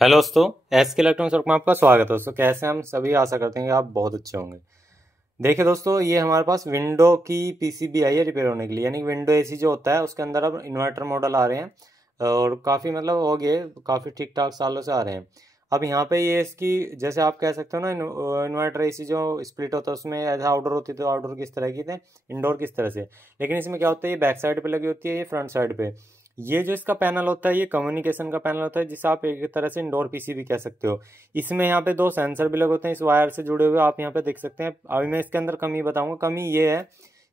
Hello दोस्तों, S के electronics work में आपका स्वागत है। दोस्तों कैसे हैं हम सभी, आशा करते हैं कि आप बहुत अच्छे होंगे। देखिए दोस्तों, ये हमारे पास विंडो की पीसीबी आई है रिपेयर होने के लिए, यानी विंडो एसी जो होता है उसके अंदर अब इन्वर्टर मॉडल आ रहे हैं और काफ़ी मतलब हो गए, काफ़ी ठीक ठाक सालों से आ रहे हैं। अब यहाँ पे ये इसकी जैसे आप कह सकते हो ना, इन्वर्टर एसी जो स्प्लिट होता है उसमें एज आउटडोर होती है, तो आउटडोर किस तरह की थे, इंडोर किस तरह से। लेकिन इसमें क्या होता है, ये बैक साइड पे लगी होती है, ये फ्रंट साइड पे। ये जो इसका पैनल होता है ये कम्युनिकेशन का पैनल होता है, जिसे आप एक तरह से इंडोर पीसी भी कह सकते हो। इसमें यहाँ पे दो सेंसर भी लगे होते हैं इस वायर से जुड़े हुए, आप यहाँ पे देख सकते हैं। अभी मैं इसके अंदर कमी बताऊंगा। कमी ये है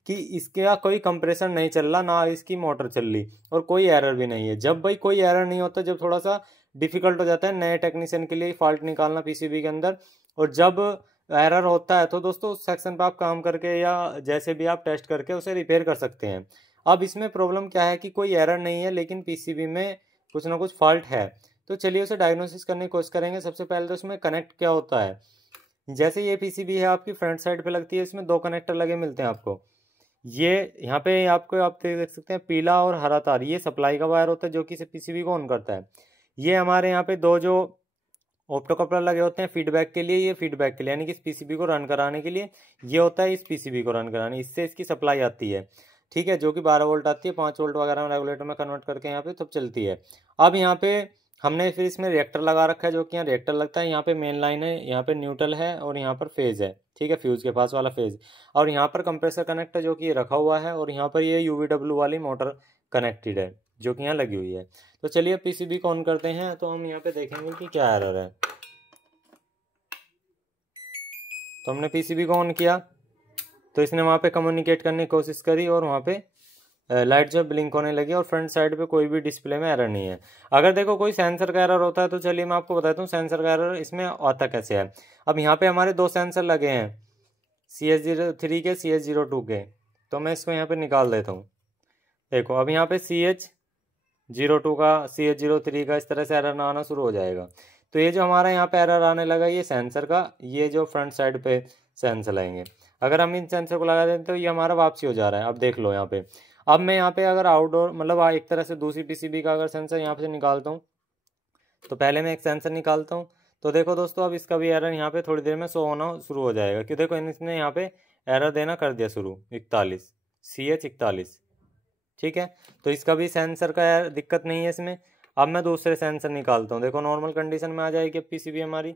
कि इसका कोई कंप्रेसर नहीं चल रहा, ना इसकी मोटर चल रही, और कोई एरर भी नहीं है। जब भाई कोई एरर नहीं होता, जब थोड़ा सा डिफिकल्ट हो जाता है नए टेक्नीशियन के लिए फॉल्ट निकालना पीसीबी के अंदर। और जब एरर होता है तो दोस्तों उस सेक्शन पे आप काम करके या जैसे भी आप टेस्ट करके उसे रिपेयर कर सकते हैं। अब इसमें प्रॉब्लम क्या है कि कोई एरर नहीं है, लेकिन पीसीबी में कुछ ना कुछ फॉल्ट है। तो चलिए उसे डायग्नोसिस करने की कोशिश करेंगे। सबसे पहले तो इसमें कनेक्ट क्या होता है। जैसे ये पीसीबी है आपकी फ्रंट साइड पे लगती है, इसमें दो कनेक्टर लगे मिलते हैं आपको। ये यहाँ पे आपको आप देख सकते हैं, पीला और हरा तार, ये सप्लाई का वायर होता है जो कि पीसीबी को ऑन करता है। ये हमारे यहाँ पे दो जो ऑप्टो कपलर लगे होते हैं फीडबैक के लिए, ये फीडबैक के लिए यानी कि इस पीसीबी को रन कराने के लिए ये होता है, इस पीसीबी को रन कराने, इससे इसकी सप्लाई आती है। ठीक है, जो कि 12 वोल्ट आती है, 5 वोल्ट वगैरह में रेगुलेटर में कन्वर्ट करके यहाँ पे तब चलती है। अब यहाँ पे हमने फिर इसमें रिएक्टर लगा रखा है, जो कि यहाँ रिएक्टर लगता है। यहाँ पे मेन लाइन है, यहाँ पे न्यूट्रल है और यहाँ पर फेज है। ठीक है, फ्यूज के पास वाला फेज। और यहाँ पर कंप्रेसर कनेक्ट है जो कि ये रखा हुआ है, और यहाँ पर ये यूवीडब्ल्यू वाली मोटर कनेक्टेड है जो कि यहाँ लगी हुई है। तो चलिए पीसीबी को ऑन करते हैं, तो हम यहाँ पे देखेंगे कि क्या एरर है। तो हमने पीसीबी को ऑन किया, तो इसने वहाँ पे कम्युनिकेट करने की कोशिश करी, और वहाँ पे लाइट जो ब्लिंक होने लगी, और फ्रंट साइड पे कोई भी डिस्प्ले में एरर नहीं है। अगर देखो कोई सेंसर का एरर होता है तो चलिए मैं आपको बताता हूँ सेंसर का एरर इसमें आता कैसे है। अब यहाँ पे हमारे दो सेंसर लगे हैं, CS03 के CS02 के। तो मैं इसको यहाँ पे निकाल देता हूँ। देखो अब यहाँ पे CH02 का, CH03 का, इस तरह से एरर ना आना शुरू हो जाएगा। तो ये जो हमारा यहाँ पे एरर आने लगा, ये सेंसर का, ये जो फ्रंट साइड पे सेंसर लगेंगे। अगर हम इन सेंसर को लगा दें तो ये हमारा वापसी हो जा रहा है। अब देख लो यहाँ पे। अब मैं यहाँ पे अगर आउटडोर मतलब एक तरह से दूसरी पीसीबी का अगर सेंसर यहाँ पे से निकालता हूँ, तो पहले मैं एक सेंसर निकालता हूँ। तो देखो दोस्तों, अब इसका भी एरर यहाँ पे थोड़ी देर में शो होना शुरू हो जाएगा, क्योंकि देखो इसने यहाँ पे एरर देना कर दिया शुरू, 41, CH41। ठीक है, तो इसका भी सेंसर का दिक्कत नहीं है इसमें। अब मैं दूसरे सेंसर निकालता हूँ, देखो नॉर्मल कंडीशन में आ जाएगी अब पीसीबी हमारी।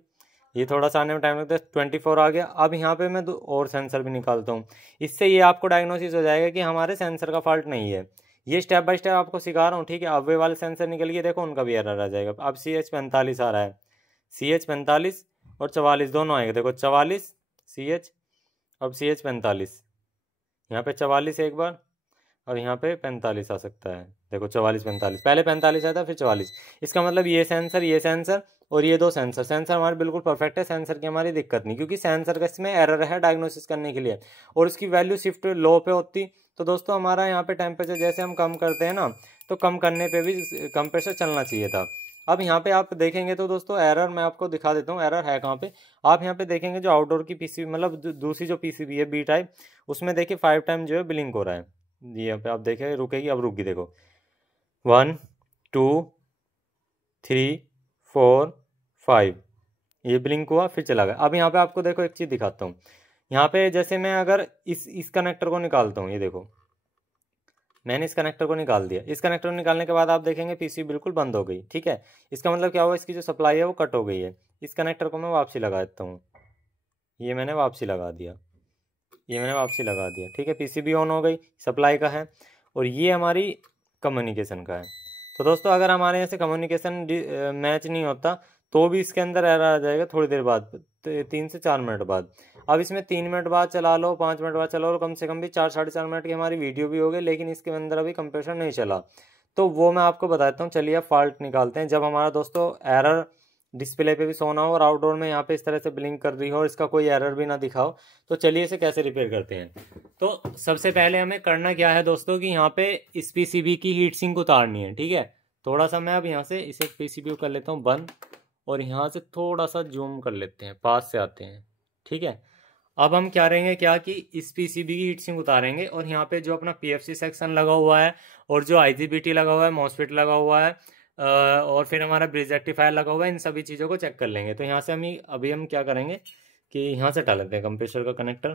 ये थोड़ा सा आने में टाइम लगता है, 24 आ गया। अब यहाँ पे मैं और सेंसर भी निकालता हूँ। इससे ये आपको डायग्नोसिस हो जाएगा कि हमारे सेंसर का फॉल्ट नहीं है। ये स्टेप बाय स्टेप आपको सिखा रहा हूँ। ठीक है, अब वे वाले सेंसर निकल गए, देखो उनका भी एरर आ जाएगा। अब CH45 आ रहा है, CH45 और 44 दोनों आएंगे। देखो 44 CH, अब CH45, यहाँ पे 44 एक बार, और यहाँ पे 45 आ सकता है। देखो 44 45, पहले 45 आया था फिर 44। इसका मतलब ये सेंसर और ये दो सेंसर, सेंसर हमारे बिल्कुल परफेक्ट है, सेंसर की हमारी दिक्कत नहीं, क्योंकि सेंसर का इसमें एरर है डायग्नोसिस करने के लिए, और इसकी वैल्यू शिफ्ट लो पे होती। तो दोस्तों हमारा यहाँ पे टेम्परेचर जैसे हम कम करते हैं ना, तो कम करने पे भी कंप्रेसर चलना चाहिए था। अब यहाँ पे आप देखेंगे तो दोस्तों एरर मैं आपको दिखा देता हूँ, एरर है कहाँ पे। आप यहाँ पे देखेंगे जो आउटडोर की पीसीबी मतलब दूसरी जो पीसीबी है बी टाइप, उसमें देखिए 5 टाइम जो है ब्लिंक हो रहा है। यहाँ पे आप देखें रुकेगी, अब रुक गई, देखो 1 2 3 4 5, ये ब्लिंक हुआ फिर चला गया। अब यहाँ पे आपको देखो एक चीज़ दिखाता हूँ। यहाँ पे जैसे मैं अगर इस कनेक्टर को निकालता हूँ, ये देखो मैंने इस कनेक्टर को निकाल दिया। इस कनेक्टर को निकालने के बाद आप देखेंगे पीसी बिल्कुल बंद हो गई। ठीक है, इसका मतलब क्या हुआ, इसकी जो सप्लाई है वो कट हो गई है। इस कनेक्टर को मैं वापसी लगा देता हूँ, ये मैंने वापसी लगा दिया, ये मैंने वापसी लगा दिया। ठीक है, पीसीबी ऑन हो गई, सप्लाई का है, और ये हमारी कम्युनिकेशन का है। तो दोस्तों अगर हमारे यहाँ से कम्युनिकेशन मैच नहीं होता तो भी इसके अंदर एरर आ जाएगा थोड़ी देर बाद, 3 से 4 मिनट बाद। अब इसमें 3 मिनट बाद चला लो, 5 मिनट बाद चला लो, कम से कम भी 4 साढ़े 4 मिनट की हमारी वीडियो भी हो गई, लेकिन इसके अंदर अभी कंप्रेसर नहीं चला। तो वो मैं आपको बताता हूँ। चलिए अब फॉल्ट निकालते हैं। जब हमारा दोस्तों एरर डिस्प्ले पे भी सोना हो और आउटडोर में यहाँ पे इस तरह से ब्लिंक कर रही हो और इसका कोई एरर भी ना दिखाओ, तो चलिए इसे कैसे रिपेयर करते हैं। तो सबसे पहले हमें करना क्या है दोस्तों कि यहाँ पे इस पीसीबी की हीट सिंक उतारनी है। ठीक है, थोड़ा सा मैं अब यहाँ से इसे पीसीबी को कर लेता हूँ बंद, और यहाँ से थोड़ा सा जूम कर लेते हैं, पास से आते हैं। ठीक है, अब हम क्या करेंगे क्या कि इस पीसीबी की हीट सिंक उतारेंगे, और यहाँ पे जो अपना पीएफसी सेक्शन लगा हुआ है और जो आईजीबीटी लगा हुआ है, मॉसफेट लगा हुआ है, और फिर हमारा ब्रिज रेक्टिफायर लगा हुआ है, इन सभी चीज़ों को चेक कर लेंगे। तो यहाँ से अभी हम क्या करेंगे कि यहाँ से हटा लेते हैं कंप्रेसर का कनेक्टर।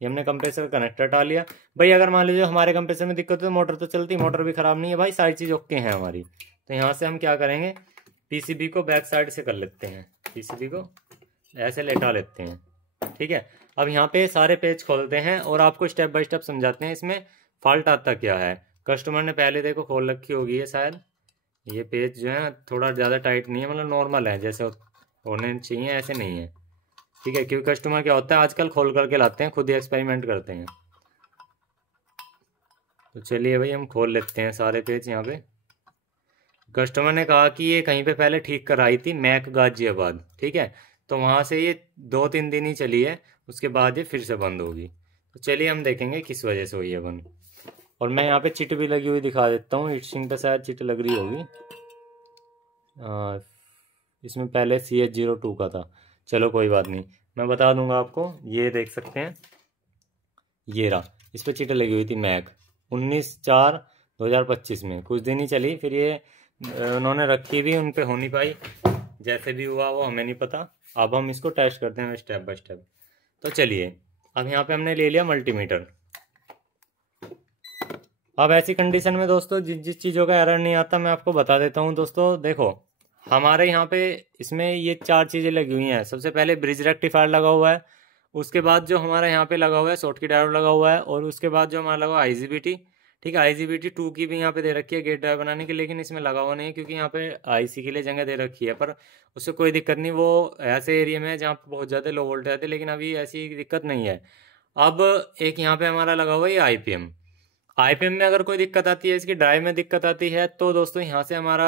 ये हमने कंप्रेसर का कनेक्टर हटा लिया। भाई अगर मान लीजिए हमारे कंप्रेसर में दिक्कत है तो मोटर तो चलती, मोटर भी ख़राब नहीं है भाई, सारी चीज़ ओके हैं हमारी। तो यहाँ से हम क्या करेंगे, पीसीबी को बैक साइड से कर लेते हैं, पीसीबी को ऐसे लेटा लेते हैं, ठीक है। अब यहाँ पे सारे पेज खोलते हैं और आपको स्टेप बाय स्टेप समझाते हैं इसमें फॉल्ट आता क्या है। कस्टमर ने पहले देखो खोल रखी होगी है शायद, ये पेज जो है थोड़ा ज़्यादा टाइट नहीं है, मतलब नॉर्मल है, जैसे होने चाहिए ऐसे नहीं है, ठीक है। क्योंकि कस्टमर क्या होता है आजकल खोल करके लाते हैं, खुद ही एक्सपेरिमेंट करते हैं। तो चलिए भाई हम खोल लेते हैं सारे पेज। यहाँ पे कस्टमर ने कहा कि ये कहीं पे पहले ठीक कराई थी, मैक गाजियाबाद, ठीक है। तो वहाँ से ये 2-3 दिन ही चली है, उसके बाद ये फिर से बंद होगी। तो चलिए हम देखेंगे किस वजह से हुई है बंद। और मैं यहाँ पे चिट भी लगी हुई दिखा देता हूँ, हीटसिंक पे शायद चिट लग रही होगी। इसमें पहले CH02 का था, चलो कोई बात नहीं, मैं बता दूंगा आपको। ये देख सकते हैं, ये रहा, इस पर चिट लगी हुई थी मैक 19/4/2025 में, कुछ दिन ही चली, फिर ये उन्होंने रखी भी, उन पे हो नहीं पाई, जैसे भी हुआ वो हमें नहीं पता। अब हम इसको टेस्ट करते हैं स्टेप बाय स्टेप। तो चलिए अब यहाँ पे हमने ले लिया मल्टीमीटर। अब ऐसी कंडीशन में दोस्तों जिस चीज़ों का एरर नहीं आता मैं आपको बता देता हूँ। दोस्तों देखो हमारे यहाँ पे इसमें ये 4 चीज़ें लगी हुई हैं। सबसे पहले ब्रिज रेक्टिफायर लगा हुआ है, उसके बाद जो हमारा यहाँ पे लगा हुआ है शॉर्ट की डायोड लगा हुआ है, और उसके बाद जो हमारा लगा हुआ है IGBT, ठीक है। IGBT 2 की भी यहाँ पे दे रखी है गेट ड्राइव बनाने की, लेकिन इसमें लगा हुआ नहीं है क्योंकि यहाँ पे IC के लिए जगह दे रखी है, पर उससे कोई दिक्कत नहीं, वो ऐसे एरिया में है जहाँ पे बहुत ज़्यादा लो वोल्टेज आते हैं, लेकिन अभी ऐसी दिक्कत नहीं है। अब एक यहाँ पे हमारा लगा हुआ है IPM। IPM में अगर कोई दिक्कत आती है, इसकी ड्राइव में दिक्कत आती है, तो दोस्तों यहाँ से हमारा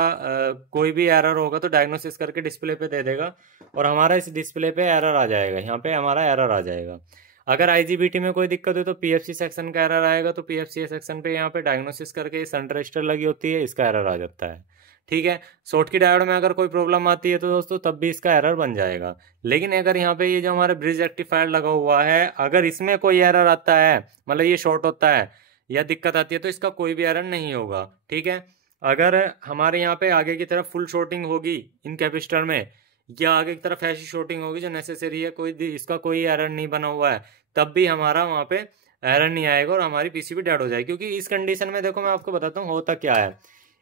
कोई भी एरर होगा तो डायग्नोसिस करके डिस्प्ले पे दे देगा, और हमारा इस डिस्प्ले पे एरर आ जाएगा, यहाँ पे हमारा एरर आ जाएगा। अगर IGBT में कोई दिक्कत हो तो PFC सेक्शन का एरर आएगा, तो PFC सेक्शन पे यहाँ पे डायग्नोसिस करके शंट रजिस्टर लगी होती है, इसका एरर आ जाता है, ठीक है। शॉर्ट की डायोड में अगर कोई प्रॉब्लम आती है तो दोस्तों तब भी इसका एरर बन जाएगा। लेकिन अगर यहाँ पे ये जो हमारा ब्रिज रेक्टिफायर लगा हुआ है, अगर इसमें कोई एरर आता है, मतलब ये शॉर्ट होता है या दिक्कत आती है, तो इसका कोई भी एरर नहीं होगा, ठीक है। अगर हमारे यहाँ पे आगे की तरफ फुल शॉर्टिंग होगी इन कैपेसिटर में, या आगे की तरफ ऐसी शॉर्टिंग होगी जो नेसेसरी है, इसका कोई एरर नहीं बना हुआ है, तब भी हमारा वहाँ पे एरर नहीं आएगा और हमारी पीसीबी डेड हो जाएगी। क्योंकि इस कंडीशन में देखो मैं आपको बताता हूँ होता क्या है।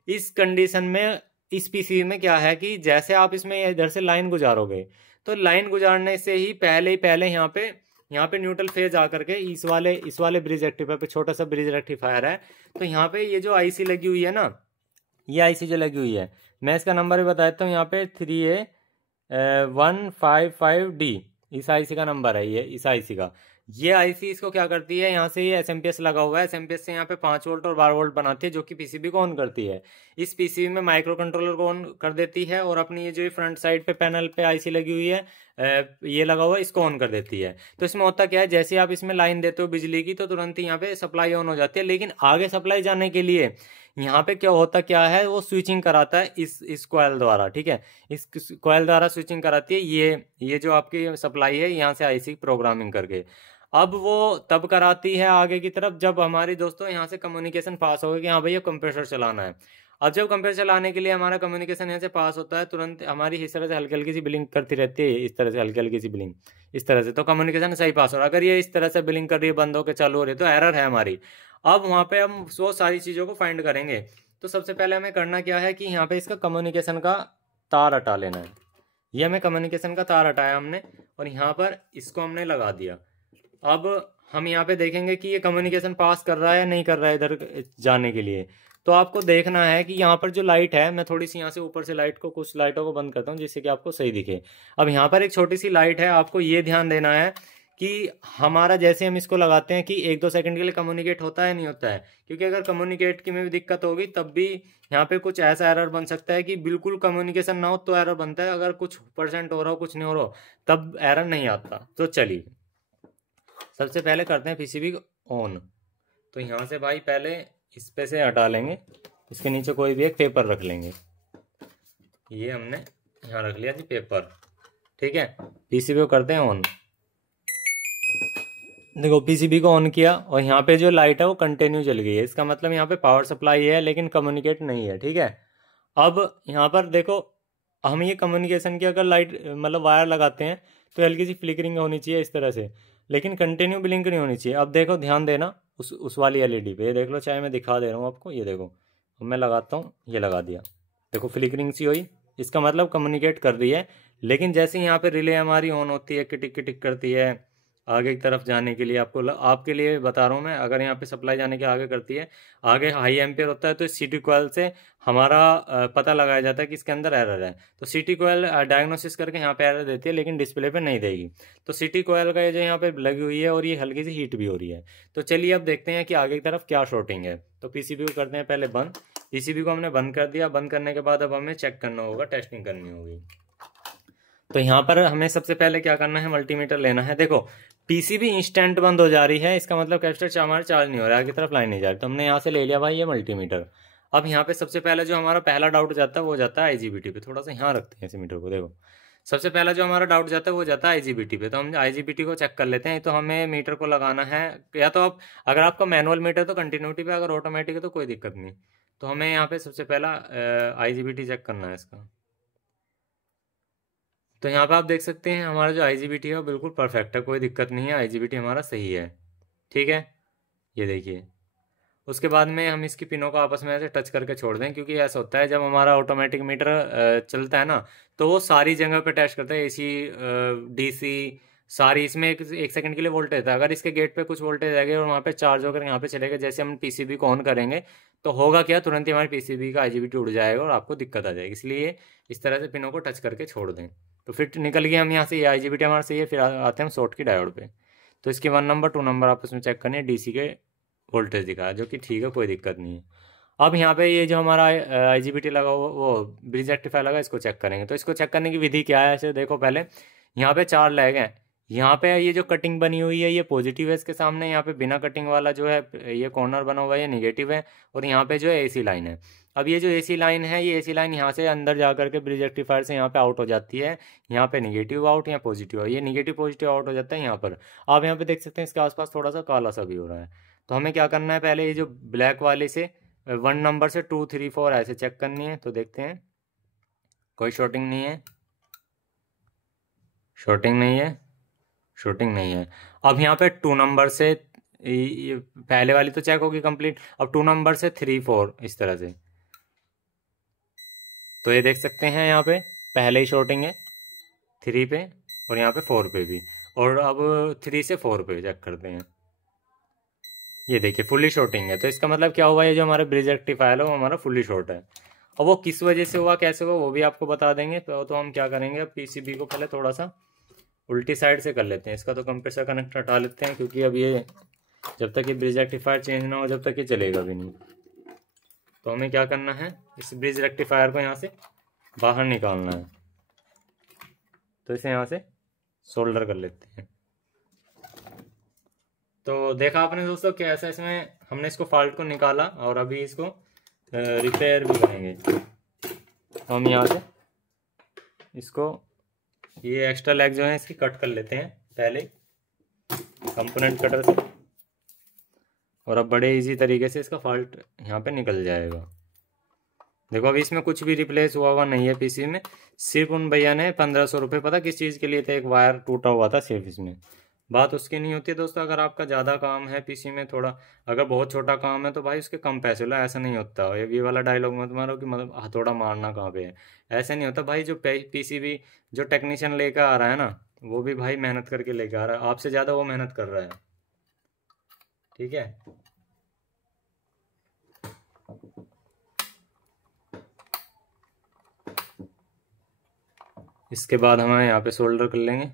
इस कंडीशन में इस पीसीबी में क्या है कि जैसे आप इसमें इधर से लाइन गुजारोगे, तो लाइन गुजारने से ही पहले यहाँ पे न्यूट्रल फेज आकर के इस वाले ब्रिज रेक्टिफायर पे, छोटा सा ब्रिज रेक्टिफायर है, तो यहाँ पे ये जो आईसी लगी हुई है ना, ये आईसी जो लगी हुई है, मैं इसका नंबर भी बता देता हूँ। यहाँ पे 3A155D इस आईसी का नंबर है, ये इस आईसी का। ये आईसी इसको क्या करती है, यहाँ से ये एसएमपीएस लगा हुआ है, एसएमपीएस से यहाँ पे 5 वोल्ट और 12 वोल्ट बनाती है, जो कि पीसीबी को ऑन करती है। इस पीसीबी में माइक्रो कंट्रोलर को ऑन कर देती है, और अपनी ये जो फ्रंट साइड पे पैनल पे आईसी लगी हुई है, ये लगा हुआ है, इसको ऑन कर देती है। तो इसमें होता क्या है, जैसे आप इसमें लाइन देते हो बिजली की, तो तुरंत ही यहाँ पे सप्लाई ऑन हो जाती है। लेकिन आगे सप्लाई जाने के लिए यहाँ पे क्या है, वो स्विचिंग कराता है इस कॉइल द्वारा, ठीक है। इस कॉइल द्वारा स्विचिंग कराती है ये जो आपकी सप्लाई है यहाँ से आईसी प्रोग्रामिंग करके। अब वो तब कराती है आगे की तरफ जब हमारी दोस्तों यहाँ से कम्युनिकेशन पास होगा कि हाँ भैया कंप्रेसर चलाना है। अब जब कंप्रेसर चलाने के लिए हमारा कम्युनिकेशन यहाँ से पास होता है, तुरंत हमारी इस तरह से हल्की हल्की सी ब्लिंक करती रहती है, इस तरह से हल्की हल्की सी ब्लिंक, इस तरह से, तो कम्युनिकेशन सही पास हो रहा है। अगर ये इस तरह से ब्लिंक कर रही है, बंद होकर चालू हो रही है, तो एरर है हमारी। अब वहाँ पे हम वो सारी चीज़ों को फाइंड करेंगे। तो सबसे पहले हमें करना क्या है कि यहाँ पे इसका कम्युनिकेशन का तार हटा लेना है। ये हमें कम्युनिकेशन का तार हटाया हमने, और यहाँ पर इसको हमने लगा दिया। अब हम यहाँ पे देखेंगे कि ये कम्युनिकेशन पास कर रहा है या नहीं कर रहा है इधर जाने के लिए। तो आपको देखना है कि यहाँ पर जो लाइट है, मैं थोड़ी सी यहाँ से ऊपर से कुछ लाइटों को बंद करता हूँ जिससे कि आपको सही दिखे। अब यहाँ पर एक छोटी सी लाइट है, आपको ये ध्यान देना है कि हमारा जैसे हम इसको लगाते हैं कि 1-2 सेकंड के लिए कम्युनिकेट होता है नहीं होता है। क्योंकि अगर कम्युनिकेट की में भी दिक्कत होगी तब भी यहाँ पे कुछ ऐसा एरर बन सकता है कि बिल्कुल कम्युनिकेशन ना हो तो एरर बनता है, अगर कुछ % हो रहा हो, कुछ नहीं हो रहा हो, तब एरर नहीं आता। तो चलिए सबसे पहले करते हैं पीसीबी ऑन। तो यहाँ से भाई पहले इस पे से हटा लेंगे, इसके नीचे कोई भी एक पेपर रख लेंगे। ये हमने यहाँ रख लिया जी पेपर, ठीक है। पीसीबी को करते हैं ऑन। देखो पीसीबी को ऑन किया और यहाँ पे जो लाइट है वो कंटिन्यू चल गई है, इसका मतलब यहाँ पे पावर सप्लाई है लेकिन कम्युनिकेट नहीं है, ठीक है। अब यहाँ पर देखो, हम ये कम्युनिकेशन की अगर लाइट मतलब वायर लगाते हैं तो हल्की सी फ्लिकरिंग होनी चाहिए इस तरह से, लेकिन कंटिन्यू ब्लिंक नहीं होनी चाहिए। अब देखो ध्यान देना उस वाली एलईडी पे, ये देख लो, चाहे मैं दिखा दे रहा हूँ आपको, ये देखो। अब मैं लगाता हूँ, ये लगा दिया, देखो फ्लिकरिंग सी हुई, इसका मतलब कम्युनिकेट कर रही है। लेकिन जैसे यहाँ पे रिले हमारी ऑन होती है, किटिक किटिक करती है आगे की तरफ जाने के लिए, आपके लिए बता रहा हूँ मैं, अगर यहाँ पे सप्लाई जाने के आगे करती है, आगे हाई एम्पियर होता है, तो सीटी कॉइल से हमारा पता लगाया जाता है कि इसके अंदर एरर है। तो सीटी कॉइल डायग्नोसिस करके यहाँ पे एरर देती है, लेकिन डिस्प्ले पे नहीं देगी। तो सीटी कॉइल का ये जो यहाँ पे लगी हुई है, और ये हल्की सी हीट भी हो रही है। तो चलिए अब देखते हैं कि आगे की तरफ क्या शॉर्टिंग है। तो पीसीबी को करते हैं पहले बंद। पीसीबी को हमने बंद कर दिया। बंद करने के बाद अब हमें चेक करना होगा, टेस्टिंग करनी होगी। तो यहाँ पर हमें सबसे पहले क्या करना है, मल्टीमीटर लेना है। देखो पीसीबी इंस्टेंट बंद हो जा रही है, इसका मतलब कैपेसिटर हमारा चार्ज नहीं हो रहा है, आगे की तरफ लाइन नहीं जा रही। तो हमने यहाँ से ले लिया भाई ये मल्टीमीटर। अब यहाँ पे सबसे पहले जो हमारा पहला डाउट जाता है वो जाता है आईजीबीटी पे। थोड़ा सा यहाँ रखते हैं इस मीटर को, देखो सबसे पहला जो हमारा डाउट जाता है वो जाता है आईजीबीटी पे। तो हम आईजीबीटी को चेक कर लेते हैं। तो हमें मीटर को लगाना है, या तो आप अगर आपका मैनुअल मीटर तो कंटिन्यूटी पे, अगर ऑटोमेटिक है तो कोई दिक्कत नहीं। तो हमें यहाँ पे सबसे पहला आईजीबीटी चेक करना है इसका। तो यहाँ पे आप देख सकते हैं हमारा जो आईजीबीटी है वो बिल्कुल परफेक्ट है, कोई दिक्कत नहीं है, आईजीबीटी हमारा सही है। ठीक है, ये देखिए। उसके बाद में हम इसकी पिनों को आपस में ऐसे टच करके छोड़ दें, क्योंकि ऐसा होता है जब हमारा ऑटोमेटिक मीटर चलता है ना, तो वो सारी जगह पे टेस्ट करता है, एसी डीसी सारी। इसमें एक सेकंड के लिए वोल्टेज था, अगर इसके गेट पे कुछ वोल्टेज आएगा और वहाँ पे चार्ज होकर यहाँ पे चलेगा, जैसे हम पीसीबी को ऑन करेंगे तो होगा क्या, तुरंत ही हमारे पीसीबी का आईजीबीटी उड़ जाएगा और आपको दिक्कत आ जाएगी। इसलिए इस तरह से पिनों को टच करके छोड़ दें। तो फिर निकल गए हम यहाँ से, ये आईजीबीटी हमारा सही है। फिर आते हैं हम शॉर्ट की डायोड पे। तो इसके 1 नंबर 2 नंबर आप उसमें चेक करनी है, डीसी के वोल्टेज दिखा, जो कि ठीक है, कोई दिक्कत नहीं है। अब यहाँ पे ये जो हमारा आईजीबीटी लगा हुआ, वो ब्रिज रेक्टिफायर लगा, इसको चेक करेंगे। तो इसको चेक करने की विधि क्या है, ऐसे देखो पहले यहाँ पे 4 लैग हैं। यहाँ पे ये जो कटिंग बनी हुई है ये पॉजिटिव है इसके सामने, यहाँ पे बिना कटिंग वाला जो है ये कॉर्नर बना हुआ है ये निगेटिव है, और यहाँ पे जो है एसी लाइन है। अब ये जो एसी लाइन है, ये एसी लाइन यहाँ से अंदर जा करके ब्रिज रेक्टिफायर से यहाँ पे आउट हो जाती है। यहाँ पे निगेटिव आउट, यहाँ पॉजिटिव आउट, ये निगेटिव पॉजिटिव आउट हो जाता है यहाँ पर। आप यहाँ पे देख सकते हैं इसके आसपास थोड़ा सा काला सा भी हो रहा है। तो हमें क्या करना है, पहले ये जो ब्लैक वाले से 1 नंबर से 2 3 4 ऐसे चेक करनी है। तो देखते हैं, कोई शॉर्टिंग नहीं है, शॉर्टिंग नहीं है, शॉर्टिंग नहीं है। अब यहाँ पे 2 नंबर से पहले वाली तो चेक होगी कंप्लीट, अब 2 नंबर से 3 4 इस तरह से। तो ये देख सकते हैं यहाँ पे पहले ही शॉर्टिंग है 3 पे, और यहाँ पे 4 पे भी। और अब 3 से 4 पे चेक करते हैं, ये देखिए फुल्ली शॉर्टिंग है। तो इसका मतलब क्या हुआ, ये जो हमारा ब्रिज रेक्टिफायर है वो हमारा फुल्ली शॉर्ट है। और वो किस वजह से हुआ, कैसे हुआ, वो भी आपको बता देंगे। तो हम क्या करेंगे, अब पीसीबी को पहले थोड़ा सा उल्टी साइड से कर लेते हैं, इसका तो कंप्रेसर कनेक्टर हटा लेते हैं, क्योंकि अब ये जब तक ये ब्रिज रेक्टिफायर चेंज ना हो जब तक ये चलेगा भी नहीं। तो हमें क्या करना है, इस ब्रिज रेक्टिफायर को यहाँ से बाहर निकालना है। तो इसे यहाँ से सोल्डर कर लेते हैं। तो देखा आपने दोस्तों कैसा इसमें हमने इसको फॉल्ट को निकाला, और अभी इसको रिपेयर भी करेंगे। तो हम यहाँ से इसको ये एक्स्ट्रा लेग जो है इसकी कट कर लेते हैं पहले कंपोनेंट कटर से, और अब बड़े इजी तरीके से इसका फॉल्ट यहाँ पे निकल जाएगा। देखो अभी इसमें कुछ भी रिप्लेस हुआ नहीं है पीसी में, सिर्फ उन भैया ने 1500 रुपये पता किस चीज़ के लिए थे, एक वायर टूटा हुआ था सिर्फ इसमें। बात उसकी नहीं होती है दोस्तों, अगर आपका ज़्यादा काम है पीसी में, थोड़ा अगर बहुत छोटा काम है तो भाई उसके कम पैसे लो, ऐसा नहीं होता। ये वाला डायलॉग मत मारो कि मतलब हथौड़ा मारना कहाँ पे है, ऐसे नहीं होता भाई। जो पीसीबी जो टेक्नीशियन लेकर आ रहा है ना, वो भी भाई मेहनत करके लेकर आ रहा है, आपसे ज़्यादा वो मेहनत कर रहा है। ठीक है, इसके बाद हम यहाँ पे सोल्डर कर लेंगे।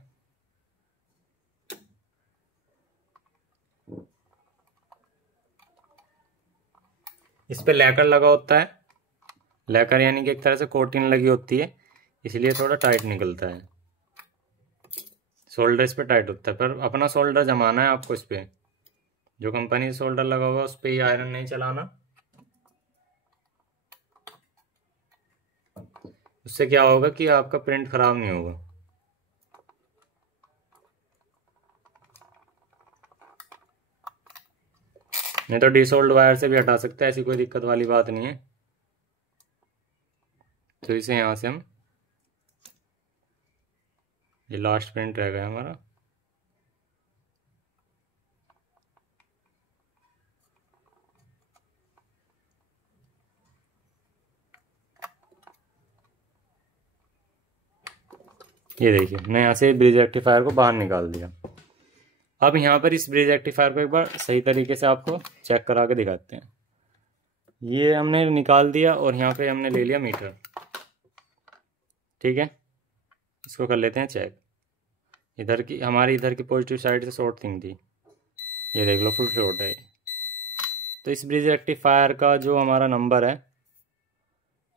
इस पे लैकर लगा होता है, लैकर यानी कि एक तरह से कोटिंग लगी होती है, इसलिए थोड़ा टाइट निकलता है। सोल्डर इस पे टाइट होता है, पर अपना सोल्डर जमाना है आपको इस पे, जो कंपनी से सोल्डर लगा हुआ है उस पर ही आयरन नहीं चलाना। उससे क्या होगा कि आपका प्रिंट खराब नहीं होगा। नहीं तो डिसोल्ड वायर से भी हटा सकते हैं, ऐसी कोई दिक्कत वाली बात नहीं है। तो इसे यहाँ से हम, ये लास्ट प्रिंट रह गया हमारा, ये देखिए मैं यहाँ से ब्रिज रेक्टिफायर को बाहर निकाल दिया। अब यहाँ पर इस ब्रिज रेक्टिफायर को एक बार सही तरीके से आपको चेक करा के दिखाते हैं। ये हमने निकाल दिया और यहाँ पे हमने ले लिया मीटर, ठीक है। इसको कर लेते हैं चेक। इधर की हमारी इधर की पॉजिटिव साइड से शॉर्टिंग थी, ये देख लो फुल शॉर्ट है। तो इस ब्रिज रेक्टिफायर का जो हमारा नंबर है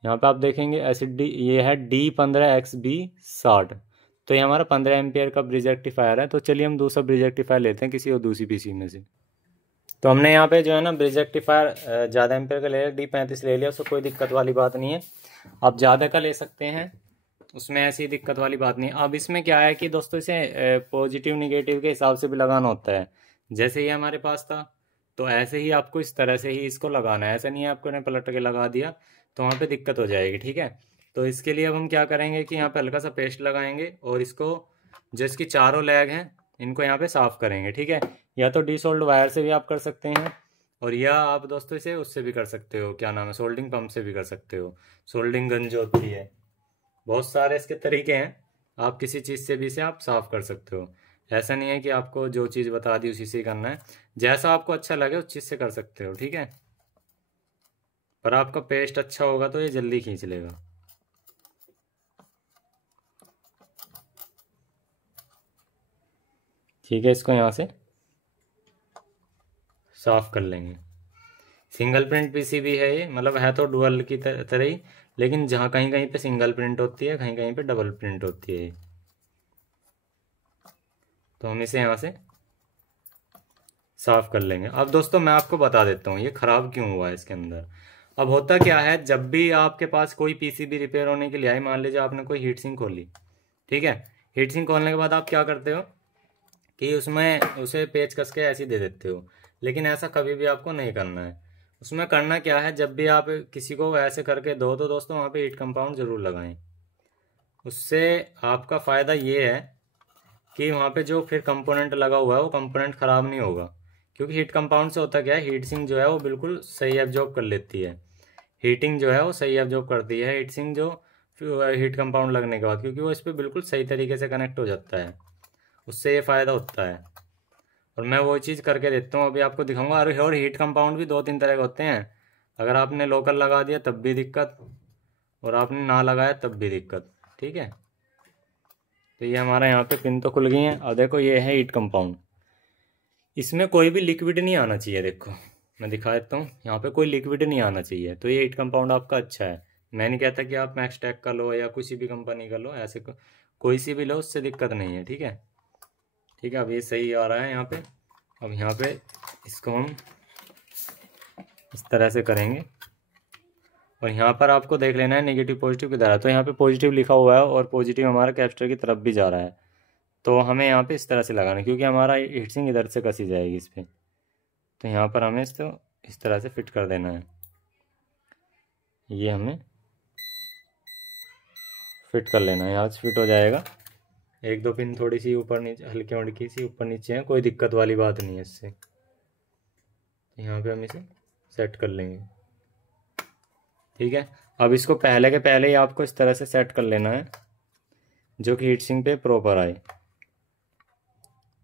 यहाँ पे आप देखेंगे एसिड डी, ये है D15XB60। तो ये हमारा 15 एम्पियर का ब्रिज रेक्टिफायर है। तो चलिए हम दूसरा ब्रिज रेक्टिफायर लेते हैं किसी और दूसरी पीसी में से। तो हमने यहाँ पे जो है ना ब्रिज रेक्टिफायर ज़्यादा एम्पियर का ले लिया, D35 ले लिया, उसको कोई दिक्कत वाली बात नहीं है। आप ज़्यादा का ले सकते हैं, उसमें ऐसी दिक्कत वाली बात नहीं। अब इसमें क्या है कि दोस्तों इसे पॉजिटिव निगेटिव के हिसाब से भी लगाना होता है। जैसे ये हमारे पास था तो ऐसे ही आपको इस तरह से ही इसको लगाना है, ऐसा नहीं है आपको ने पलट के लगा दिया तो वहाँ पे दिक्कत हो जाएगी, ठीक है। तो इसके लिए अब हम क्या करेंगे कि यहाँ पे हल्का सा पेस्ट लगाएंगे और इसको जो इसकी चारों लेग हैं इनको यहाँ पे साफ़ करेंगे, ठीक है। या तो डीसोल्ड वायर से भी आप कर सकते हैं और या आप दोस्तों इसे उससे भी कर सकते हो, क्या नाम है, सोल्डिंग पंप से भी कर सकते हो। सोल्डिंग गन जो होती है, बहुत सारे इसके तरीके हैं, आप किसी चीज़ से भी इसे आप साफ़ कर सकते हो। ऐसा नहीं है कि आपको जो चीज़ बता दी उसी से करना है, जैसा आपको अच्छा लगे उस चीज़ से कर सकते हो, ठीक है। पर आपका पेस्ट अच्छा होगा तो ये जल्दी खींच लेगा। ठीक है, इसको यहाँ से साफ कर लेंगे। सिंगल प्रिंट पीसीबी है ये, मतलब है तो डुअल की तरह ही, लेकिन जहाँ कहीं कहीं पे सिंगल प्रिंट होती है, कहीं कहीं पे डबल प्रिंट होती है। तो हम इसे यहाँ से साफ कर लेंगे। अब दोस्तों मैं आपको बता देता हूँ ये खराब क्यों हुआ है इसके अंदर। अब होता क्या है, जब भी आपके पास कोई पीसीबी रिपेयर होने के लिए आए, मान लीजिए आपने कोई हीट सिंक खोली, ठीक है। हीट सिंक खोलने के बाद आप क्या करते हो कि उसमें उसे पेच कस के ऐसे दे देते हो, लेकिन ऐसा कभी भी आपको नहीं करना है। उसमें करना क्या है, जब भी आप किसी को ऐसे करके दो तो दोस्तों वहाँ पे हीट कंपाउंड जरूर लगाएं। उससे आपका फ़ायदा ये है कि वहाँ पे जो फिर कंपोनेंट लगा हुआ है वो कंपोनेंट ख़राब नहीं होगा। क्योंकि हीट कंपाउंड से होता क्या है, हीट सिंक जो है वो बिल्कुल सही एब्जॉर्ब कर लेती है, हीटिंग जो है वो सही एब्जॉर्ब करती है हीट सिंक जो हीट कंपाउंड लगने के बाद, क्योंकि वो इस पर बिल्कुल सही तरीके से कनेक्ट हो जाता है। उससे ये फ़ायदा होता है और मैं वो चीज़ करके देता हूँ, अभी आपको दिखाऊंगा। और हीट कंपाउंड भी 2-3 तरह के होते हैं। अगर आपने लोकल लगा दिया तब भी दिक्कत, और आपने ना लगाया तब भी दिक्कत, ठीक है। तो ये हमारा यहाँ पे पिन तो खुल गई है। और देखो ये है हीट कंपाउंड, इसमें कोई भी लिक्विड नहीं आना चाहिए। देखो मैं दिखा देता हूँ, यहाँ पे कोई लिक्विड नहीं आना चाहिए। तो ये हीट कंपाउंड आपका अच्छा है। मैं नहीं कहता कि आप मैक्सटेक का लो या किसी भी कंपनी का लो, ऐसे कोई सी भी लो, उससे दिक्कत नहीं है, ठीक है। ठीक है, अब ये सही आ रहा है यहाँ पे। अब यहाँ पे इसको हम इस तरह से करेंगे और यहाँ पर आपको देख लेना है नेगेटिव पॉजिटिव किधर है। तो यहाँ पे पॉजिटिव लिखा हुआ है और पॉजिटिव हमारा कैपेसिटर की तरफ भी जा रहा है। तो हमें यहाँ पे इस तरह से लगाना है, क्योंकि हमारा हीट सिंक इधर से कसी जाएगी इस पर। तो यहाँ पर हमें इसको इस तरह से फिट कर देना है। ये हमें फिट कर लेना है, यहाँ से फिट हो जाएगा। 1-2 पिन थोड़ी सी ऊपर नीचे, हल्की हल्की सी ऊपर नीचे है, कोई दिक्कत वाली बात नहीं है इससे। यहाँ पे हम इसे सेट कर लेंगे, ठीक है। अब इसको पहले के पहले ही आपको इस तरह से सेट कर लेना है जो कि हीट सिंक पे प्रॉपर आए,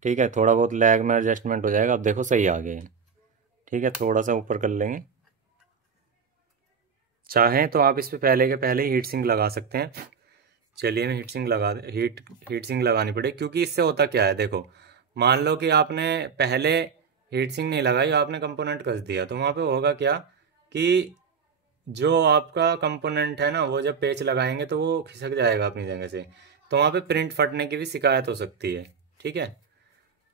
ठीक है। थोड़ा बहुत लैग में एडजस्टमेंट हो जाएगा। अब देखो सही आ गए हैं, ठीक है। थोड़ा सा ऊपर कर लेंगे, चाहें तो आप इस पे पहले के पहले ही हीट सिंक लगा सकते हैं। चलिए मैं हीट सिंक लगानी पड़ेगी, क्योंकि इससे होता क्या है, देखो मान लो कि आपने पहले हीट सिंक नहीं लगाई, आपने कंपोनेंट कस दिया, तो वहाँ पे होगा क्या कि जो आपका कंपोनेंट है ना, वो जब पेच लगाएंगे तो वो खिसक जाएगा अपनी जगह से, तो वहाँ पे प्रिंट फटने की भी शिकायत हो सकती है, ठीक है।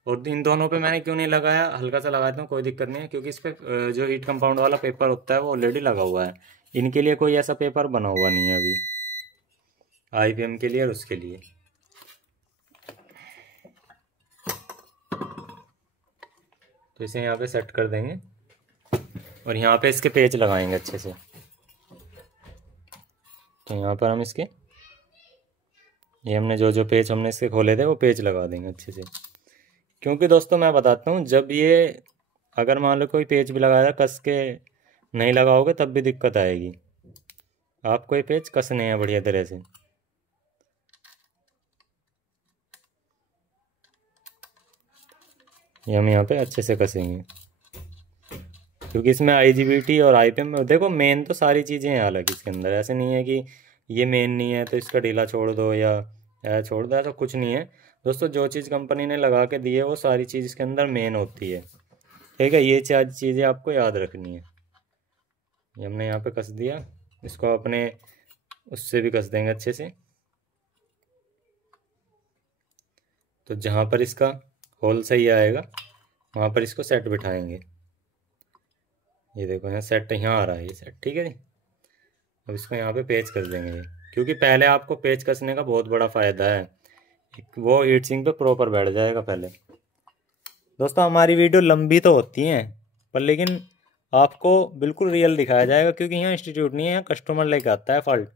और इन दोनों पे मैंने क्यों नहीं लगाया, हल्का सा लगाता हूँ, कोई दिक्कत नहीं है, क्योंकि इस पर जो हीट कंपाउंड वाला पेपर होता है वो ऑलरेडी लगा हुआ है। इनके लिए कोई ऐसा पेपर बना हुआ नहीं है अभी, आईपीएम के लिए और उसके लिए। तो इसे यहाँ पे सेट कर देंगे और यहाँ पे इसके पेच लगाएंगे अच्छे से, तो यहाँ पर हम इसके ये हमने जो जो पेज हमने इसके खोले थे वो पेज लगा देंगे अच्छे से। क्योंकि दोस्तों मैं बताता हूँ, जब ये अगर मान लो कोई पेज भी लगाया कस के नहीं लगाओगे तब भी दिक्कत आएगी। आपको ये पेज कसने हैं बढ़िया तरह से। ये हम यहाँ पे अच्छे से कसेंगे, क्योंकि इसमें IGBT और IPM देखो मेन तो सारी चीज़ें हैं अलग इसके अंदर। ऐसे नहीं है कि ये मेन नहीं है तो इसका ढीला छोड़ दो या छोड़ दो, ऐसा कुछ नहीं है दोस्तों। जो चीज़ कंपनी ने लगा के दी है वो सारी चीज़ इसके अंदर मेन होती है, ठीक है। ये चीज़ें आपको याद रखनी है। ये हमने यहाँ पे कस दिया, इसको अपने उससे भी कस देंगे अच्छे से। तो जहाँ पर इसका होल सही आएगा वहाँ पर इसको सेट बिठाएंगे। ये देखो यहाँ सेट, यहाँ आ रहा है ये सेट, ठीक है जी। अब इसको यहाँ पे पेच कस देंगे ये, क्योंकि पहले आपको पेच कसने का बहुत बड़ा फ़ायदा है, वो हीट सिंक पे प्रॉपर बैठ जाएगा पहले। दोस्तों हमारी वीडियो लंबी तो होती हैं पर लेकिन आपको बिल्कुल रियल दिखाया जाएगा, क्योंकि यहाँ इंस्टीट्यूट नहीं है, यहाँ कस्टमर लेके आता है फॉल्ट।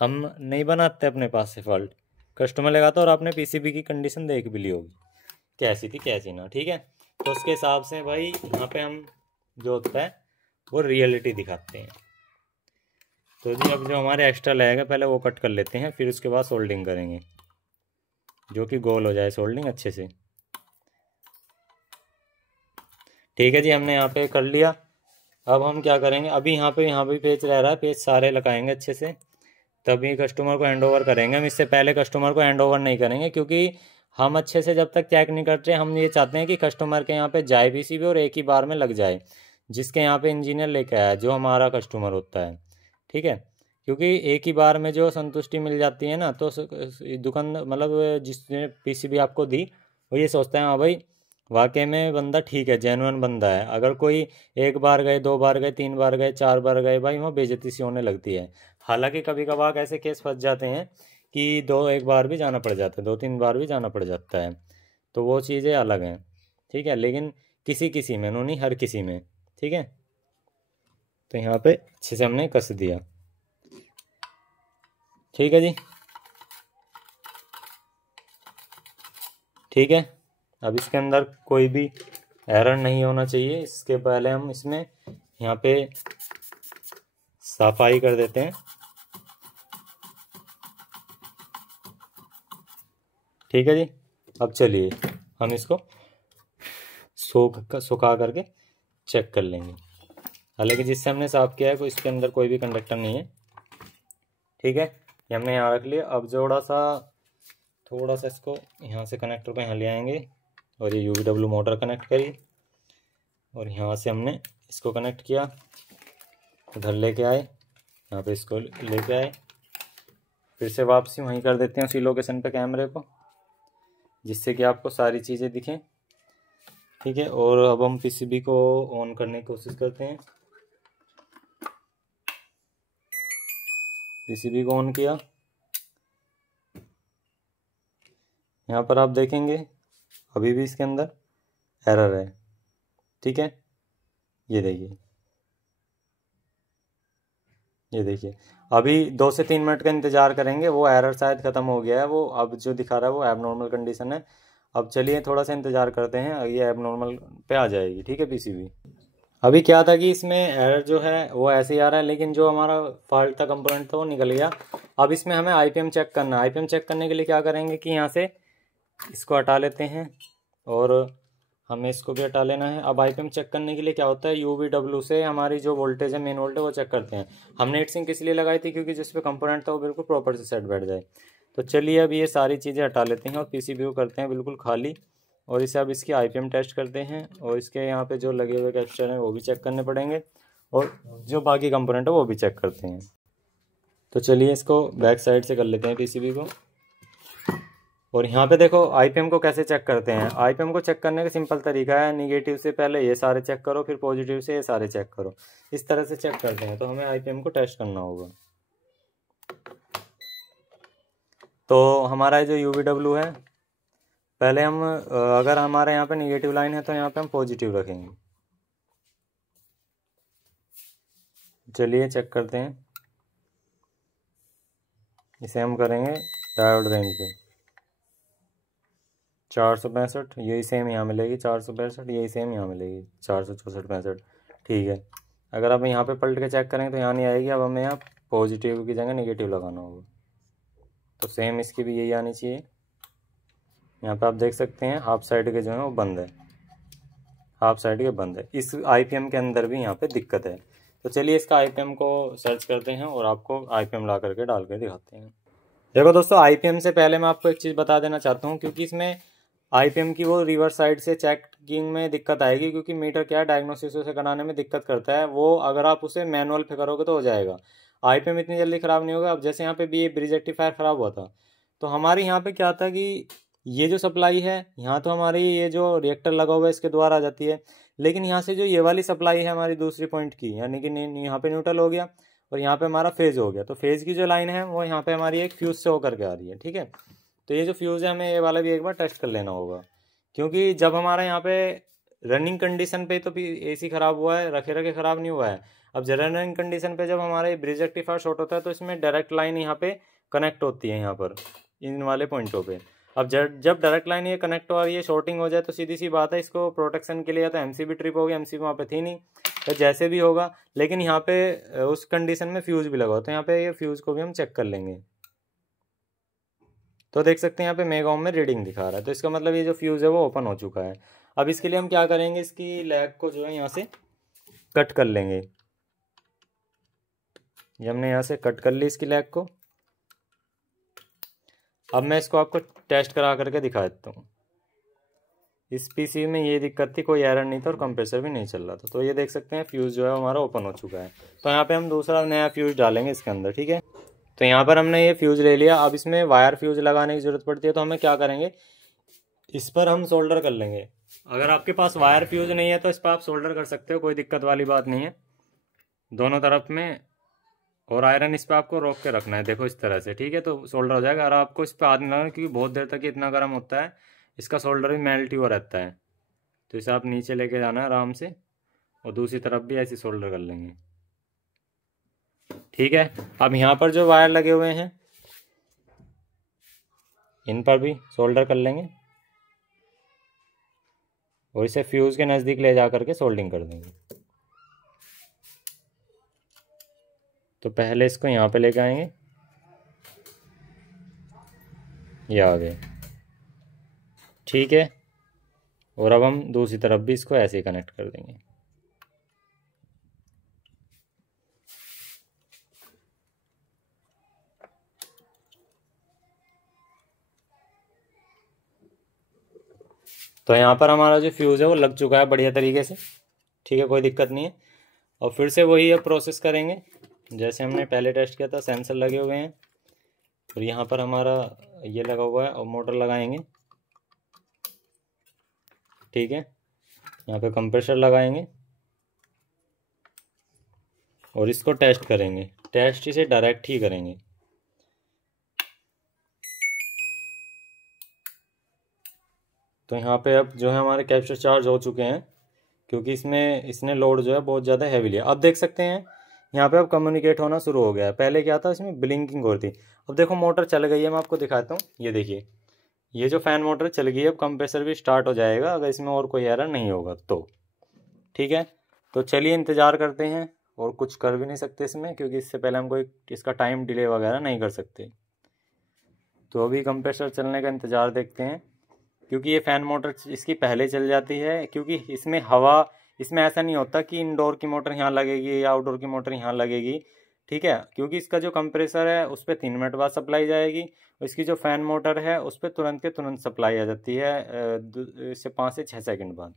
हम नहीं बनाते अपने पास से फॉल्ट, कस्टमर लेके आता है। और आपने PCB की कंडीशन देख भी ली होगी कैसी थी कैसी ना, ठीक है। तो उसके हिसाब से भाई यहाँ पे हम जो होता है वो रियलिटी दिखाते हैं। तो जी अब जो हमारे एक्स्ट्रा लगेगा पहले वो कट कर लेते हैं, फिर उसके बाद सोल्डिंग करेंगे, जो कि गोल हो जाए सोल्डिंग अच्छे से। ठीक है जी, हमने यहाँ पे कर लिया। अब हम क्या करेंगे, अभी यहाँ पे पेज रह रहा है, पेज सारे लगाएंगे अच्छे से, तभी कस्टमर को हैंड ओवर करेंगे हम। इससे पहले कस्टमर को हैंड ओवर नहीं करेंगे, क्योंकि हम अच्छे से जब तक चेक नहीं करते, हम ये चाहते हैं कि कस्टमर के यहाँ पे जाए PCB और एक ही बार में लग जाए, जिसके यहाँ पे इंजीनियर लेके आया जो हमारा कस्टमर होता है, ठीक है। क्योंकि एक ही बार में जो संतुष्टि मिल जाती है ना, तो दुकान मतलब जिसने PCB आपको दी वो ये सोचता है हाँ भाई वाकई में बंदा ठीक है, जेन्युइन बंदा है। अगर कोई एक बार गए, 2 बार गए, 3 बार गए, 4 बार गए, भाई वहाँ बेइज्जती सी होने लगती है। हालांकि कभी कभार ऐसे केस फंस जाते हैं कि एक बार भी जाना पड़ जाता है, 2-3 बार भी जाना पड़ जाता है, तो वो चीज़ें अलग हैं, ठीक है। लेकिन किसी किसी में, नहीं हर किसी में, ठीक है। तो यहाँ पे अच्छे से हमने कस दिया, ठीक है जी, ठीक है। अब इसके अंदर कोई भी एरर नहीं होना चाहिए। इसके पहले हम इसमें यहाँ पे सफाई कर देते हैं, ठीक है जी। अब चलिए हम इसको सुखा करके चेक कर लेंगे। हालांकि जिससे हमने साफ़ किया है इसके अंदर कोई भी कंडक्टर नहीं है, ठीक है। ये हमने यहाँ रख लिया। अब थोड़ा सा इसको यहाँ से कनेक्टर को यहाँ ले आएंगे और ये UVW मोटर कनेक्ट करी, और यहाँ से हमने इसको कनेक्ट किया, उधर लेके आए, यहाँ पे इसको लेके आए, फिर से वापसी वहीं कर देते हैं उसी लोकेशन पे कैमरे को, जिससे कि आपको सारी चीज़ें दिखें, ठीक है। और अब हम PCB को ऑन करने की कोशिश करते हैं। PCB को ऑन किया, यहाँ पर आप देखेंगे अभी भी इसके अंदर एरर है, ठीक है। ये देखिए अभी 2 से 3 मिनट का इंतज़ार करेंगे, वो एरर शायद ख़त्म हो गया है। वो अब जो दिखा रहा है वो एबनॉर्मल कंडीशन है। अब चलिए थोड़ा सा इंतज़ार करते हैं, ये एबनॉर्मल पे आ जाएगी, ठीक है PCB। अभी क्या था कि इसमें एरर जो है वो ऐसे ही आ रहा है, लेकिन जो हमारा फॉल्ट था, कंपोनेंट था, वो निकल गया। अब इसमें हमें IPM चेक करना है। IPM चेक करने के लिए क्या करेंगे कि यहाँ से इसको हटा लेते हैं और हमें इसको भी हटा लेना है। अब IPM चेक करने के लिए क्या होता है, UVW से हमारी जो वोल्टेज है, मेन वोल्टेज, वो चेक करते हैं। हमने हीट सिंक इसलिए लगाई थी क्योंकि जिस पे कंपोनेंट था वो बिल्कुल प्रॉपर से सेट बैठ जाए। तो चलिए अब ये सारी चीज़ें हटा लेते हैं और PCB को करते हैं बिल्कुल खाली, और इसे अब इसकी IPM टेस्ट करते हैं, और इसके यहाँ पे जो लगे हुए कैपेसिटर हैं वो भी चेक करने पड़ेंगे, और जो बाकी कंपोनेंट है वो भी चेक करते हैं। तो चलिए इसको बैक साइड से कर लेते हैं PCB को। और यहाँ पे देखो IPM को कैसे चेक करते हैं। IPM को चेक करने का सिंपल तरीका है, निगेटिव से पहले ये सारे चेक करो, फिर पॉजिटिव से ये सारे चेक करो, इस तरह से चेक करते हैं। तो हमें IPM को टेस्ट करना होगा। तो हमारा जो UVW है, पहले हम अगर हमारे यहाँ पे निगेटिव लाइन है तो यहाँ पे हम पॉजिटिव रखेंगे। चलिए चेक करते हैं। इसे हम करेंगे डायोड रेंज पे 465, यही सेम यहाँ मिलेगी 465, यही सेम यहाँ मिलेगी 464 65। ठीक है, अगर आप यहाँ पे पलट के चेक करेंगे तो यहाँ नहीं आएगी। अब हमें यहाँ पॉजिटिव की जगह नेगेटिव लगाना होगा, तो सेम इसकी भी यही आनी चाहिए। यहाँ पे आप देख सकते हैं हाफ साइड के जो है वो बंद है, हाफ साइड के बंद है। इस आईपीएम के अंदर भी यहाँ पे दिक्कत है। तो चलिए इसका आईपीएम को सर्च करते हैं और आपको आईपीएम ला करके डाल के दिखाते हैं। देखो दोस्तों, आईपीएम से पहले मैं आपको एक चीज़ बता देना चाहता हूँ, क्योंकि इसमें आईपीएम की वो रिवर्स साइड से चेकिंग में दिक्कत आएगी, क्योंकि मीटर क्या है डायग्नोसिस से कराने में दिक्कत करता है। वो अगर आप उसे मैनुअल पे करोगे तो हो जाएगा, आईपीएम इतनी जल्दी ख़राब नहीं होगा। अब जैसे यहाँ पे भी ये ब्रिज रेक्टिफायर ख़राब हुआ था, तो हमारे यहाँ पे क्या था कि ये जो सप्लाई है यहाँ तो हमारी ये जो रिएक्टर लगा हुआ है इसके द्वारा आ जाती है, लेकिन यहाँ से जो ये वाली सप्लाई है हमारी दूसरी पॉइंट की, यानी कि यहाँ पे न्यूट्रल हो गया और यहाँ पे हमारा फेज हो गया। तो फेज की जो लाइन है वो यहाँ पे हमारी एक फ्यूज से होकर के आ रही है। ठीक है, तो ये जो फ्यूज है हमें ये वाला भी एक बार टेस्ट कर लेना होगा, क्योंकि जब हमारा यहाँ पे रनिंग कंडीशन पे तो एसी ख़राब हुआ है, रखे रखे ख़राब नहीं हुआ है। अब रनिंग कंडीशन पे जब हमारे ब्रिज रेक्टिफायर शॉर्ट होता है तो इसमें डायरेक्ट लाइन यहाँ पे कनेक्ट होती है, यहाँ पर इन वाले पॉइंटों पे। अब जब डायरेक्ट लाइन ये कनेक्ट हो रही है, शॉर्टिंग हो जाए तो सीधी सी बात है इसको प्रोटेक्शन के लिए या तो एमसीबी ट्रिप होगी, एमसीबी वहाँ पे थी नहीं, तो जैसे भी होगा। लेकिन यहाँ पे उस कंडीशन में फ्यूज़ भी लगा हो, तो यहाँ पे ये फ्यूज़ को भी हम चेक कर लेंगे। तो देख सकते हैं यहाँ पे मेगा ओम में रीडिंग दिखा रहा है, तो इसका मतलब ये जो फ्यूज़ है वो ओपन हो चुका है। अब इसके लिए हम क्या करेंगे, इसकी लैग को जो है यहाँ से कट कर लेंगे। ये हमने यहाँ से कट कर ली इसकी लैग को। अब मैं इसको आपको टेस्ट करा करके दिखा देता हूँ। इस पीसी में ये दिक्कत थी, कोई एरर नहीं था और कंप्रेसर भी नहीं चल रहा था। तो ये देख सकते हैं फ्यूज़ जो है हमारा ओपन हो चुका है। तो यहाँ पे हम दूसरा नया फ्यूज़ डालेंगे इसके अंदर। ठीक है, तो यहाँ पर हमने ये फ्यूज़ ले लिया। अब इसमें वायर फ्यूज़ लगाने की ज़रूरत पड़ती है, तो हमें क्या करेंगे, इस पर हम सोल्डर कर लेंगे। अगर आपके पास वायर फ्यूज़ नहीं है तो इस पर आप सोल्डर कर सकते हो, कोई दिक्कत वाली बात नहीं है दोनों तरफ में। और आयरन इस पर आपको रोक के रखना है, देखो इस तरह से। ठीक है, तो सोल्डर हो जाएगा। और आपको इस पर हाथ नहीं लगाना, क्योंकि बहुत देर तक ये इतना गर्म होता है, इसका सोल्डर भी मेल्ट ही हुआ रहता है। तो इसे आप नीचे लेके जाना है आराम से, और दूसरी तरफ भी ऐसे सोल्डर कर लेंगे। ठीक है, अब यहाँ पर जो वायर लगे हुए हैं इन पर भी सोल्डर कर लेंगे और इसे फ्यूज़ के नज़दीक ले जा करके सोल्डिंग कर देंगे। तो पहले इसको यहाँ पे लेके आएंगे, ये आ गए। ठीक है, और अब हम दूसरी तरफ भी इसको ऐसे ही कनेक्ट कर देंगे। तो यहाँ पर हमारा जो फ्यूज़ है वो लग चुका है बढ़िया तरीके से। ठीक है, कोई दिक्कत नहीं है। और फिर से वही अब प्रोसेस करेंगे जैसे हमने पहले टेस्ट किया था। सेंसर लगे हुए हैं और यहाँ पर हमारा ये लगा हुआ है और मोटर लगाएंगे। ठीक है, यहाँ पे कंप्रेसर लगाएंगे और इसको टेस्ट करेंगे। टेस्ट इसे डायरेक्ट ही करेंगे। तो यहाँ पे अब जो है हमारे कैप्चर चार्ज हो चुके हैं, क्योंकि इसने लोड जो है बहुत ज़्यादा हैवी लिया। अब देख सकते हैं यहाँ पे अब कम्युनिकेट होना शुरू हो गया है। पहले क्या था, इसमें ब्लिंकिंग हो रही थी। अब देखो मोटर चल गई है, मैं आपको दिखाता हूँ। ये देखिए, ये जो फैन मोटर चल गई है। अब कंप्रेसर भी स्टार्ट हो जाएगा अगर इसमें और कोई एरर नहीं होगा तो। ठीक है, तो चलिए इंतज़ार करते हैं, और कुछ कर भी नहीं सकते इसमें, क्योंकि इससे पहले हम कोई इसका टाइम डिले वगैरह नहीं कर सकते। तो अभी कंप्रेसर चलने का इंतज़ार देखते हैं, क्योंकि ये फ़ैन मोटर इसकी पहले चल जाती है। क्योंकि इसमें हवा, इसमें ऐसा नहीं होता कि इंडोर की मोटर यहाँ लगेगी या आउटडोर की मोटर यहाँ लगेगी। ठीक है, क्योंकि इसका जो कंप्रेसर है उस पर 3 मिनट बाद सप्लाई जाएगी, और इसकी जो फ़ैन मोटर है उस पर तुरंत के तुरंत सप्लाई आ जाती है, इससे 5 से 6 सेकंड बाद।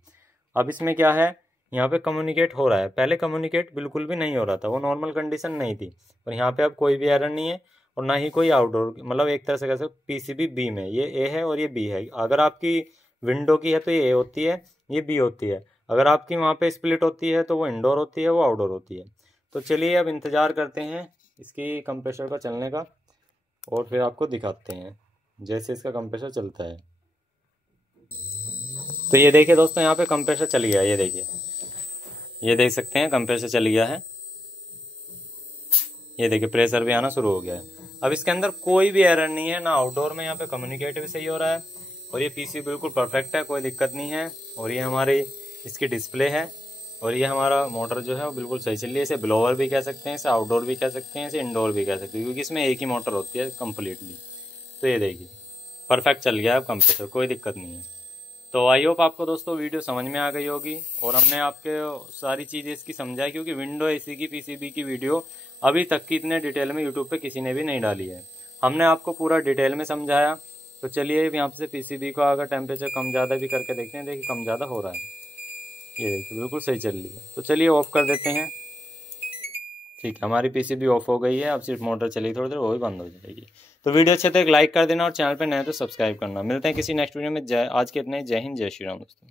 अब इसमें क्या है, यहाँ पे कम्युनिकेट हो रहा है। पहले कम्युनिकेट बिल्कुल भी नहीं हो रहा था, वो नॉर्मल कंडीशन नहीं थी। और यहाँ पे अब कोई भी एरर नहीं है, और ना ही कोई आउटडोर, मतलब एक तरह से कह सकते पीसीबी बी में ये ए है और ये बी है। अगर आपकी विंडो की है तो ये ए होती है, ये बी होती है। अगर आपकी वहाँ पे स्प्लिट होती है तो वो इंडोर होती है, वो आउटडोर होती है। तो चलिए अब इंतज़ार करते हैं इसकी कंप्रेसर का चलने का, और फिर आपको दिखाते हैं जैसे इसका कंप्रेसर चलता है। तो ये देखिए दोस्तों, यहाँ पे कंप्रेसर चल गया है। ये देखिए, ये देख सकते हैं कंप्रेसर चल गया है। ये देखिए प्रेशर भी आना शुरू हो गया है। अब इसके अंदर कोई भी एरर नहीं है, ना आउटडोर में यहाँ पे कम्युनिकेट भी सही हो रहा है, और ये पीसी बिल्कुल परफेक्ट है, कोई दिक्कत नहीं है। और ये हमारी इसकी डिस्प्ले है, और ये हमारा मोटर जो है वो बिल्कुल सही चल रही है। इसे ब्लोअर भी कह सकते हैं, इसे आउटडोर भी कह सकते हैं, इसे इंडोर भी कह सकते हैं, क्योंकि इसमें एक ही मोटर होती है कम्प्लीटली। तो ये देखिए परफेक्ट चल गया है अब कंप्रेसर, कोई दिक्कत नहीं है। तो आई होप आपको दोस्तों वीडियो समझ में आ गई होगी, और हमने आपके सारी चीज़ें इसकी समझाई, क्योंकि विंडो एसी की पीसीबी की वीडियो अभी तक की इतने डिटेल में यूट्यूब पे किसी ने भी नहीं डाली है। हमने आपको पूरा डिटेल में समझाया। तो चलिए यहाँ से पीसीबी का अगर टेम्परेचर कम ज़्यादा भी करके देखते हैं, देखिए कम ज़्यादा हो रहा है, ये देखिए बिल्कुल सही चल रही है। तो चलिए ऑफ़ कर देते हैं। ठीक है, हमारी पीसीबी ऑफ हो गई है, अब सिर्फ मोटर चलेगी थोड़ी देर, वो भी बंद हो जाएगी। तो वीडियो अच्छे तो एक लाइक कर देना, और चैनल पे नए तो सब्सक्राइब करना। मिलते हैं किसी नेक्स्ट वीडियो में। आज के इतने, जय हिंद, जय श्री राम दोस्तों।